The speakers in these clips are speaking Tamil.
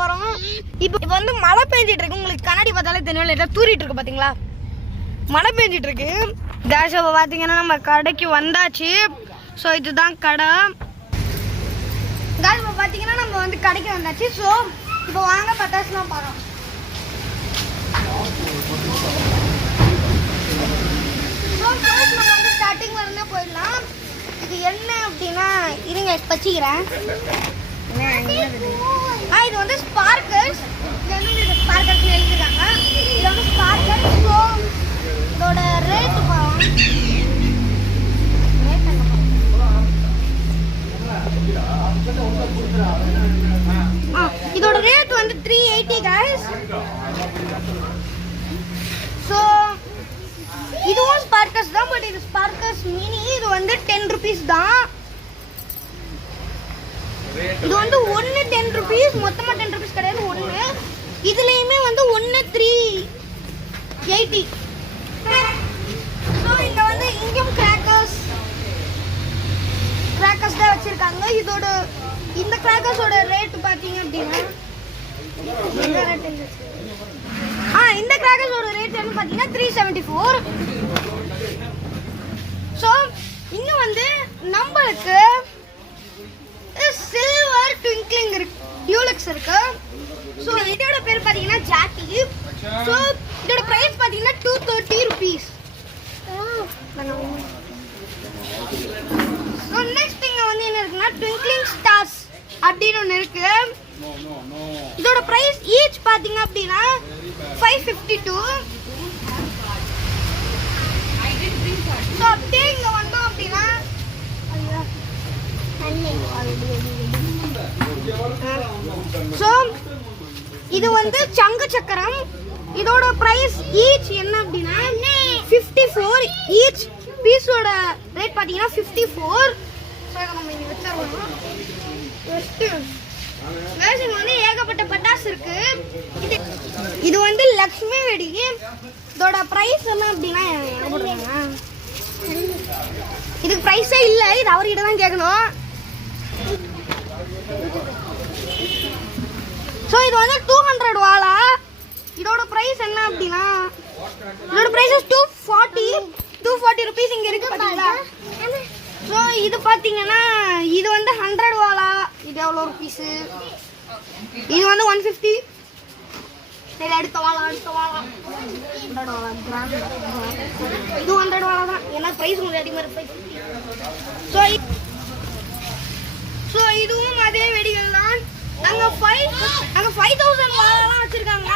போகிறோம். இப்போ வந்து மழை பெஞ்சிட்டு இருக்கு. உங்களுக்கு கண்ணாடி பார்த்தாலே தெரியும், லைட்டாக தூரிட்டு இருக்கு பார்த்தீங்களா, மழை பெஞ்சிட்டு இருக்கு. கேஸ் இப்போ பார்த்தீங்கன்னா நம்ம கடைக்கு வந்தாச்சு. ஸோ இதுதான் கடை. கேஸ் இப்போ பார்த்தீங்கன்னா நம்ம வந்து கடைக்கு வந்தாச்சு. ஸோ இப்போ வாங்க பட்டாசுலாம் பார்க்கலாம். ஸோ ஃபர்ஸ்ட் நம்ம வந்து ஸ்டார்டிங்ல இருந்தே போயிடலாம். இது என்ன அப்படின்னா இருங்க வச்சுக்கிறேன். இது வந்து ஸ்பார்க்கர்ஸ். இது வந்து ஸ்பார்க்கர்ஸ் எழுதிருக்காங்க. இது வந்து ஸ்பார்க்கர்ஸ். ஸோ இதோட ரேட்டு இதோட ரேட் வந்து 380 guys. ஸோ இதுவும் ஸ்பார்க்கர்ஸ் தான், பட் இது ஸ்பார்க்கர்ஸ் மினி. இது வந்து 10 rupees தான். இது வந்து ஒன்று 10 rupees, மொத்தமாக 10 rupees கிடையாது, ஒன்று. இதுலேயுமே வந்து ஒன்று 380. ஸோ இங்கே வந்து இங்கேயும் கிராக்கர்ஸ் தான் வச்சுருக்காங்க. இதோட இந்த கிராக்கர்ஸோட ரேட்டு பார்த்தீங்க அப்படின்னா இந்த கிராக்கர்ஸோட ரேட் என்ன பார்த்தீங்கன்னா 374. ஸோ இங்கே வந்து நம்மளுக்கு சில்வர் ட்விங்க்லிங் இருக்கு, டியூலக்ஸ் இருக்கு. ஸோ இதோட பேர் பார்த்தீங்கன்னா ஜாட்டி. ஸோ இதோட ப்ரைஸ் பார்த்தீங்கன்னா 230 rupees. ஸோ நெக்ஸ்ட் இங்கே வந்து என்ன இருக்குன்னா ட்விங்க்லிங் ஸ்டார்ஸ் அப்படின்னு ஒன்று இருக்கு. இதோட ப்ரைஸ் ஈச் பார்த்தீங்க அப்படின்னா 552. ஸோ அப்படியே இங்கே வந்தோம் அப்படின்னா ஸோ இது வந்து சங்கு சக்கரம். இதோட பிரைஸ் ஈச் என்ன அப்படின்னா 54. ஈச் பீஸோட ரேட் பார்த்தீங்கன்னா 54. ஸோ நம்ம இங்கே வச்சிருவோம். வந்து ஏகப்பட்ட பட்டாசு இருக்கு. இது வந்து லக்ஷ்மி வெடி. இதோட பிரைஸ் என்ன அப்படின்னா இதுக்கு பிரைஸே இல்லை, இது அவர்கிட்ட தான் கேட்கணும். ஸோ இது வந்து 200 வாலா. இதோட ப்ரைஸ் என்ன அப்படின்னா இதோட ப்ரைஸ் 240 rupees இங்கே இருக்கு பார்த்தீங்களா. ஸோ இது பார்த்தீங்கன்னா இது வந்து 100 வாலா. இது எவ்வளோ ருபீஸு? இது வந்து 150. சரி அடுத்த வாலா 100 வாலா. இது 100 வாலா தான். ஏன்னா ப்ரைஸ் உங்களுக்கு அடிமாதிரி ப்ரைஸ். ஸோ இதுவும் அதே வெடிகள் தான். நாங்கள் 5000 வாலாம் வச்சுருக்காங்க.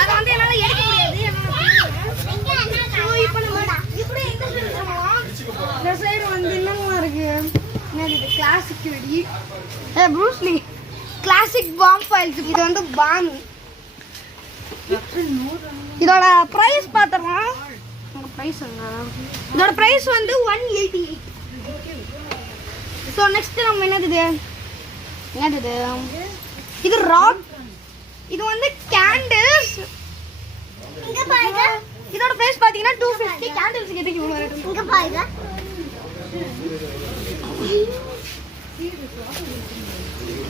அதை வந்து என்னால் எடுக்க முடியாது. ஸோ இப்போ நம்ம இப்படி இந்த சைடு வந்து என்னமா இருக்கு, என்னது இது கிளாசிக் வெடி, ப்ரூஸ்லி கிளாசிக் பாம் ஃபைல்ஸ். இது வந்து பாம். இதோட ப்ரைஸ் பார்த்தோம்னா ப்ரைஸ் என்ன, இதோட ப்ரைஸ் வந்து 180. ஸோ நெக்ஸ்ட் நம்ம என்னது இது ராட். இது வந்து கேண்டில்ஸ். இதோட பிரைஸ் பாத்தீங்கன்னா 250. கேண்டில்ஸ் எதுக்கு இவ்வளவு ரேட்? இங்க பாருங்க.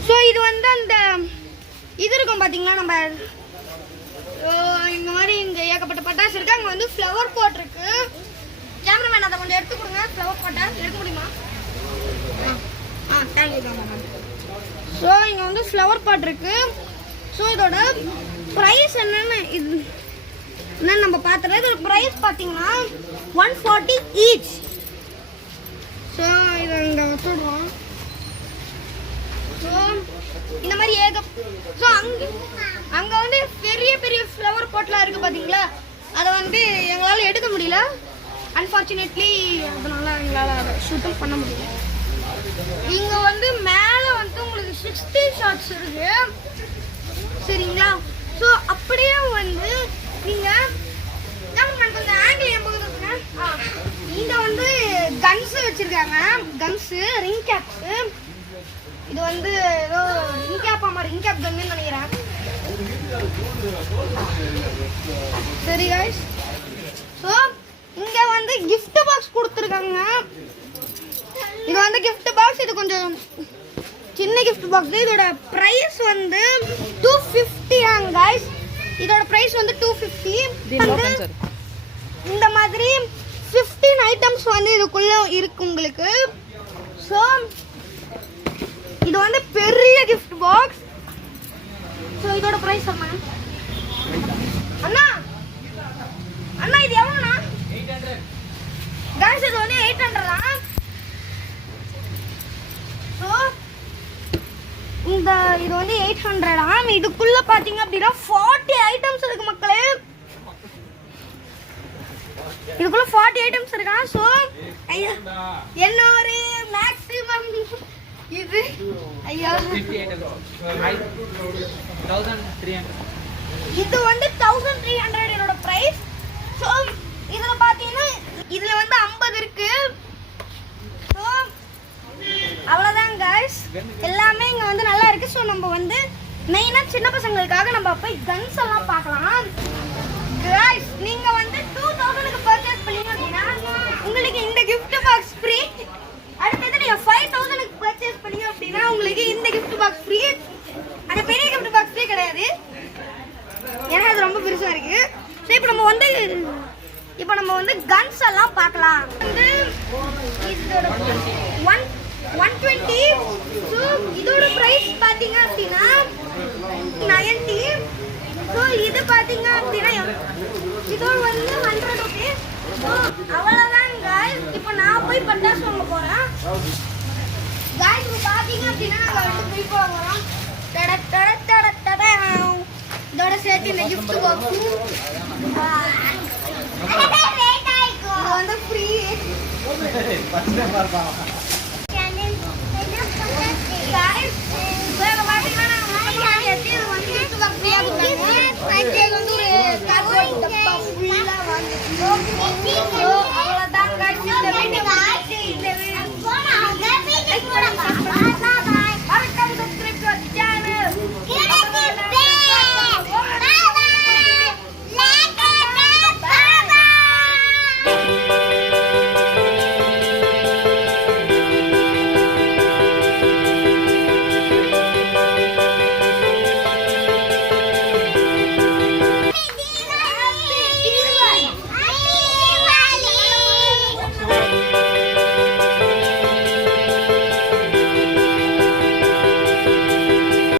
சோ இது வந்து அந்த இது இருக்கும் பாத்தீங்களா, நம்ம இந்த மாதிரி இங்க ஏகப்பட்ட பட்டாசு இருக்கு. அங்க வந்து ஃப்ளவர் பாட் இருக்கு. கேமராமேன் அதை கொஞ்சம் எடுத்து கொடுங்க. ஃப்ளவர் பாட்டை எடுக்க முடியுமா? ஸோ இங்கே வந்து ஃப்ளவர் பாட் இருக்கு. ஸோ இதோட ப்ரைஸ் என்னன்னு நம்ம பார்த்துக்கலாம். இதோட ப்ரைஸ் பார்த்தீங்கன்னா 140 ஈச். ஸோ இதை இங்கே வச்சுடுவோம். ஸோ இந்த மாதிரி ஸோ அங்கே வந்து பெரிய பெரிய ஃப்ளவர் பாட்லாம் இருக்குது பார்த்தீங்களா, அதை வந்து எங்களால் எடுக்க முடியல அன்ஃபார்ச்சுனேட்லி. அதனால எங்களால் அதை ஷூட்டும் பண்ண முடியல. இங்க வந்து மேல வந்து உங்களுக்கு 60 ஷாட்ஸ் இருக்கு, சரிங்களா. ஸோ அப்படியே வந்து நீங்க கொஞ்சம் ஆங்கிள் எம்பதுங்க. இங்க வந்து கன்ஸ் வச்சிருக்காங்க. Guns ring caps. இது வந்து ஏதோ ரிங் கேப் ரிங் கேப் கன்னு நினைக்கிறேன். சரி गाइस. ஸோ இங்க வந்து கிஃப்ட் பாக்ஸ் கொடுத்துருக்காங்க. இது வந்து கிஃப்ட் பாக்ஸ். இது கொஞ்சம் சின்ன கிஃப்ட் பாக்ஸ். இதோட பிரைஸ் வந்து வந்து 250. దీని ఓపెన్ సార్ இந்த மாதிரி 15 ஐட்டம்ஸ் வந்து இதுக்குள்ள இருக்கு உங்களுக்கு. ஸோ இது வந்து பெரிய gift box. ஸோ இதோட ப்ரைஸ் அண்ணா அண்ணா அண்ணா இது எவ்வளோண்ணா? 800. கைஸ் இது வந்து 800 தான். ஸோ இந்த இது வந்து 800 ஆம். இதுக்குள்ள பாத்தீங்க அப்படின்னா 40 ஐட்டம்ஸ் இருக்கு மக்களே. இதுக்குள்ள 40 ஐட்டம்ஸ் இருக்கா. ஸோ ஐயா என்ன ஒரு மேக்ஸிமம் இது ஐயா இது வந்து 1300 என்னோட பிரைஸ். ஸோ இதுல பாத்தீங்கன்னா இதுல வந்து 50 இருக்கு. ஸோ அவ்வளோதான் கைஸ், எல்லாமே இங்கே வந்து நல்லா இருக்கு. ஸோ நம்ம வந்து மெயினாக சின்ன பசங்களுக்காக நம்ம போய் கன்ஸ் எல்லாம் பார்க்கலாம். கைஸ் நீங்கள் வந்து 2000க்கு பர்ச்சேஸ் பண்ணீங்க அப்படின்னா உங்களுக்கு இந்த gift box ஃப்ரீ. அடுத்தது நீங்கள் 5000க்கு பர்ச்சேஸ் பண்ணீங்க அப்படின்னா உங்களுக்கு இந்த gift box ஃப்ரீ. அந்த பெரிய gift box ஃப்ரீ கிடையாது, ஏன்னா அது ரொம்ப பெருசாக இருக்கு. ஸோ இப்போ நம்ம வந்து கன்ஸ் எல்லாம் பார்க்கலாம். வந்து இதோட 120. ஸோ இதோட ப்ரைஸ் பார்த்தீங்க அப்படின்னா 90. ஸோ இது பார்த்தீங்க அப்படின்னா இதோட வந்து 100 ருபீஸ். ஸோ அவ்வளோதான் guys. இப்போ நான் போய் பட்டாசு வாங்க போகிறேன். guys இப்போ பார்த்தீங்க அப்படின்னா நாங்கள் வந்து போய் போகிறோம். இதோட சேர்த்து இந்த gift box வந்து ஃப்ரீ.